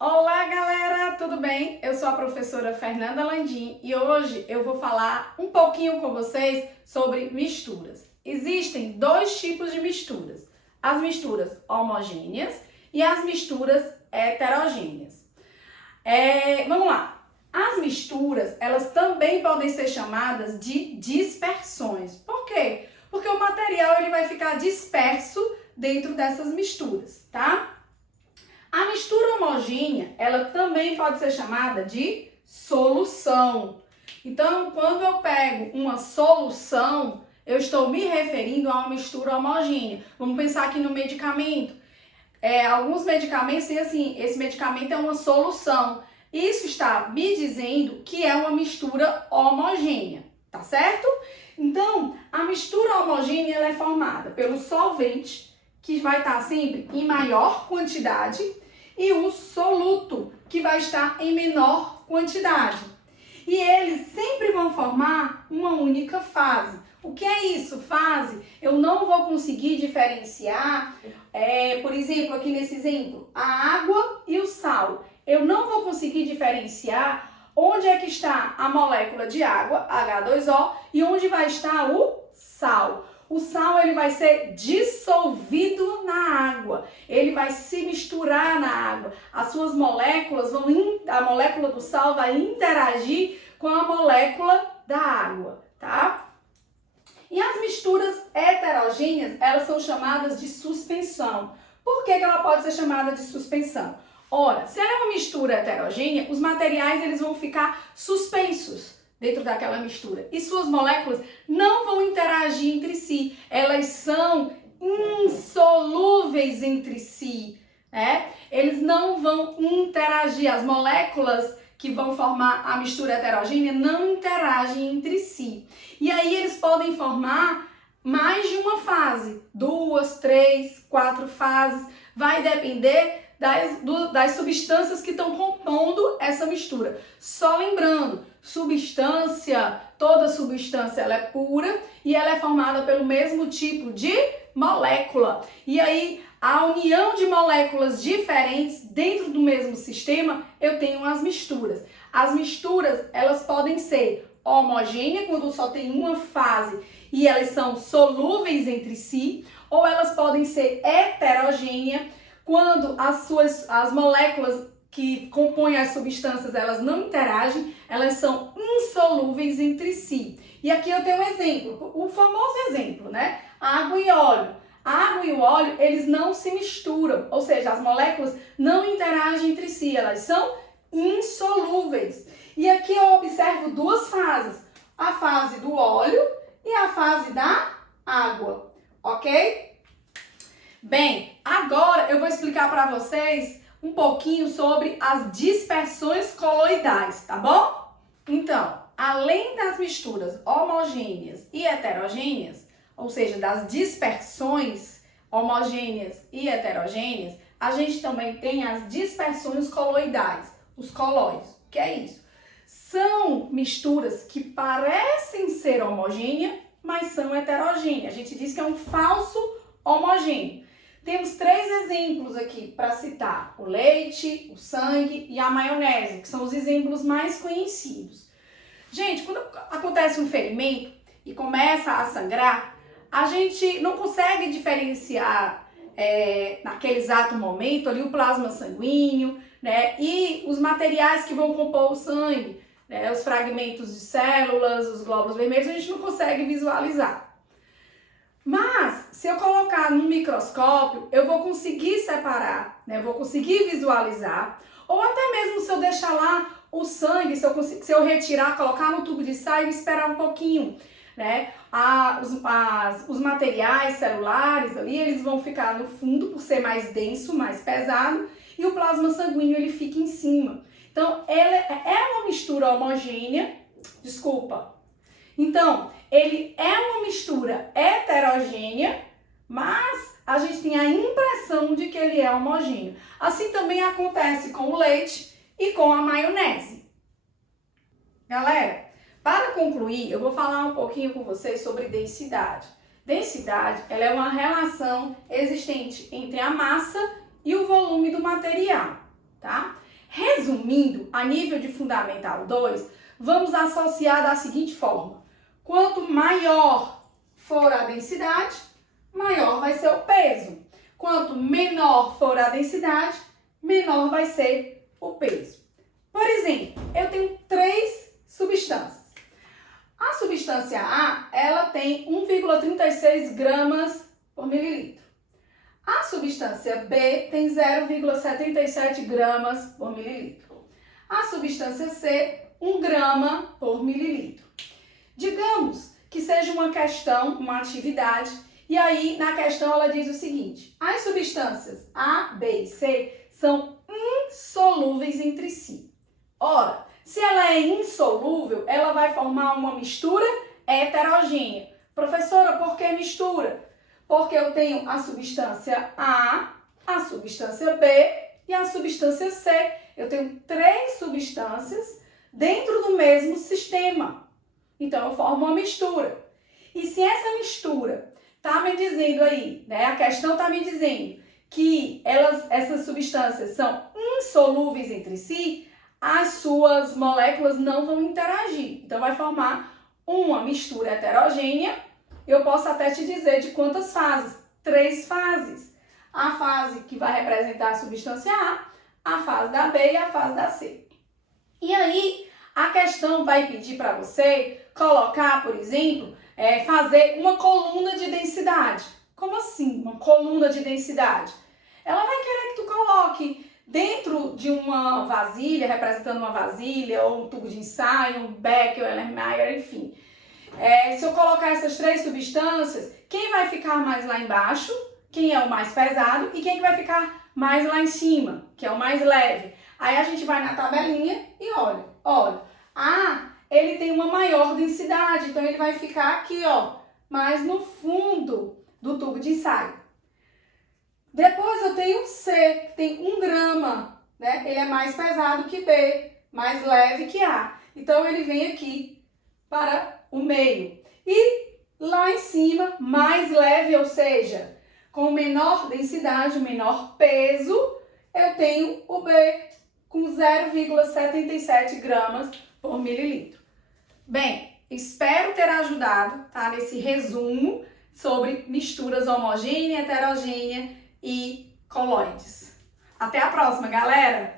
Olá, galera, tudo bem? Eu sou a professora Fernanda Landim e hoje eu vou falar um pouquinho com vocês sobre misturas. Existem dois tipos de misturas: as misturas homogêneas e as misturas heterogêneas. Vamos lá. As misturas, elas também podem ser chamadas de dispersões. Por quê? Porque o material ele vai ficar disperso dentro dessas misturas, tá? A mistura homogênea, ela também pode ser chamada de solução. Então, quando eu pego uma solução, eu estou me referindo a uma mistura homogênea. Vamos pensar aqui no medicamento. Alguns medicamentos têm assim, esse medicamento é uma solução. Isso está me dizendo que é uma mistura homogênea, tá certo? Então, a mistura homogênea ela é formada pelo solvente, que vai estar sempre em maior quantidade, e o soluto, que vai estar em menor quantidade. E eles sempre vão formar uma única fase. O que é isso? Fase? Eu não vou conseguir diferenciar, por exemplo, aqui nesse exemplo, a água e o sal. Eu não vou conseguir diferenciar onde é que está a molécula de água, H2O, e onde vai estar o sal. O sal ele vai ser dissolvido na água, ele vai se misturar na água. As suas moléculas a molécula do sal vai interagir com a molécula da água, tá? E as misturas heterogêneas, elas são chamadas de suspensão. Por que ela pode ser chamada de suspensão? Ora, se ela é uma mistura heterogênea, os materiais eles vão ficar suspensos dentro daquela mistura. E suas moléculas não vão interagir entre si. Elas são insolúveis entre si, né? Eles não vão interagir. As moléculas que vão formar a mistura heterogênea não interagem entre si. E aí eles podem formar mais de uma fase. 2, 3, 4 fases. Vai depender das substâncias que estão compondo essa mistura. Só lembrando, toda substância ela é pura e ela é formada pelo mesmo tipo de molécula. E aí, a união de moléculas diferentes dentro do mesmo sistema, eu tenho as misturas. As misturas, elas podem ser homogêneas, quando só tem uma fase e elas são solúveis entre si, ou elas podem ser heterogêneas, quando as moléculas que compõem as substâncias, elas não interagem, elas são insolúveis entre si. E aqui eu tenho um exemplo, o famoso exemplo, né? Água e óleo. A água e o óleo, eles não se misturam, ou seja, as moléculas não interagem entre si, elas são insolúveis. E aqui eu observo duas fases, a fase do óleo e a fase da água, ok? Bem, agora eu vou explicar para vocês um pouquinho sobre as dispersões coloidais, tá bom? Então, além das misturas homogêneas e heterogêneas, ou seja, das dispersões homogêneas e heterogêneas, a gente também tem as dispersões coloidais, os colóides. O que é isso? São misturas que parecem ser homogêneas, mas são heterogêneas. A gente diz que é um falso homogêneo. Temos 3 exemplos aqui para citar: o leite, o sangue e a maionese, que são os exemplos mais conhecidos. Gente, quando acontece um ferimento e começa a sangrar, a gente não consegue diferenciar naquele exato momento ali o plasma sanguíneo, né, e os materiais que vão compor o sangue, né, os fragmentos de células, os glóbulos vermelhos, a gente não consegue visualizar. Mas, se eu colocar no microscópio, eu vou conseguir separar, né? Eu vou conseguir visualizar. Ou até mesmo se eu deixar lá o sangue, se eu retirar, colocar no tubo de ensaio e esperar um pouquinho, né? Os materiais celulares ali, eles vão ficar no fundo por ser mais denso, mais pesado, e o plasma sanguíneo ele fica em cima. Então, ela é uma mistura homogênea, Então, ele é uma mistura heterogênea, mas a gente tem a impressão de que ele é homogêneo. Assim também acontece com o leite e com a maionese. Galera, para concluir, eu vou falar um pouquinho com vocês sobre densidade. Densidade, ela é uma relação existente entre a massa e o volume do material, tá? resumindo, a nível de Fundamental 2, vamos associar da seguinte forma. Quanto maior for a densidade, maior vai ser o peso. Quanto menor for a densidade, menor vai ser o peso. Por exemplo, eu tenho 3 substâncias. A substância A, ela tem 1,36 gramas por mililitro. A substância B tem 0,77 gramas por mililitro. A substância C, 1 grama por mililitro. Digamos que seja uma questão, uma atividade, e aí na questão ela diz o seguinte: as substâncias A, B e C são insolúveis entre si. Ora, se ela é insolúvel, ela vai formar uma mistura heterogênea. Professora, por que mistura? Porque eu tenho a substância A, a substância B e a substância C. Eu tenho 3 substâncias dentro do mesmo sistema. Então, eu formo uma mistura. E se essa mistura está me dizendo aí, né, a questão está me dizendo que essas substâncias são insolúveis entre si, as suas moléculas não vão interagir. Então, vai formar uma mistura heterogênea. Eu posso até te dizer de quantas fases. 3 fases. A fase que vai representar a substância A fase da B e a fase da C. E aí, a questão vai pedir para você colocar, por exemplo, fazer uma coluna de densidade. Como assim, uma coluna de densidade? Ela vai querer que tu coloque dentro de uma vasilha, representando uma vasilha, ou um tubo de ensaio, um Becker, um Erlenmeyer, enfim. Se eu colocar essas 3 substâncias, quem vai ficar mais lá embaixo, quem é o mais pesado, e quem vai ficar mais lá em cima, que é o mais leve. Aí a gente vai na tabelinha e olha, ele tem uma maior densidade, então ele vai ficar aqui, mais no fundo do tubo de ensaio. Depois eu tenho C, que tem 1 grama, né? Ele é mais pesado que B, mais leve que A. Então ele vem aqui para o meio. E lá em cima, mais leve, ou seja, com menor densidade, menor peso, eu tenho o B com 0,77 gramas por mililitro. Bem, espero ter ajudado, tá, nesse resumo sobre misturas homogênea, heterogênea e coloides. Até a próxima, galera!